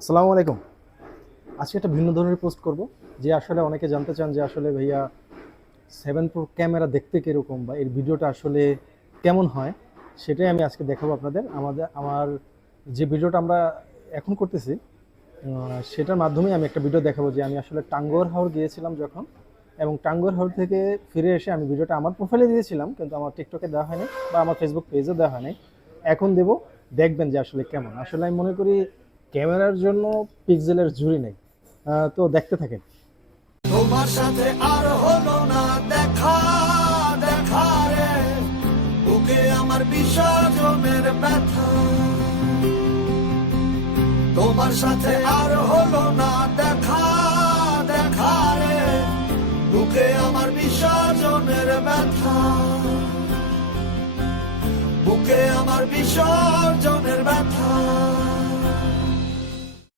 আসসালামু আলাইকুম। আজকে একটা ভিন্ন ধরনের পোস্ট করব, যে আসলে অনেকে জানতে চান যে আসলে ভাইয়া 7 প্রো ক্যামেরা দেখতে কিরকম বা এর ভিডিওটা আসলে কেমন হয়, সেটাই আমি আজকে দেখাবো আপনাদের। আমার যে ভিডিওটা আমরা এখন করতেছি, সেটার মাধ্যমেই আমি একটা ভিডিও দেখাবো যে আমি আসলে টাঙ্গুয়ার হাওর গিয়েছিলাম যখন, এবং টাঙ্গুয়ার হাওর থেকে ফিরে এসে আমি ভিডিওটা আমার প্রোফাইলে দিয়েছিলাম, কিন্তু আমার টিকটকে দেওয়া হয়নি বা আমার ফেসবুক পেজে দেওয়া হয়নি। এখন দেব, দেখবেন যে আসলে কেমন। আসলে আমি মনে করি ক্যামেরার জন্য পিক্সেলের জুড়ি নেই। তো দেখতে থাকেন। তোমার সাথে আর হলো না দেখা, দেখা রে বুকে আমার বিসর্জনের ব্যথা। তোমার সাথে আর হলো না দেখা, দেখা রে বুকে আমার বিসর্জনের ব্যথা, বুকে আমার বিসর্জনের ব্যথা।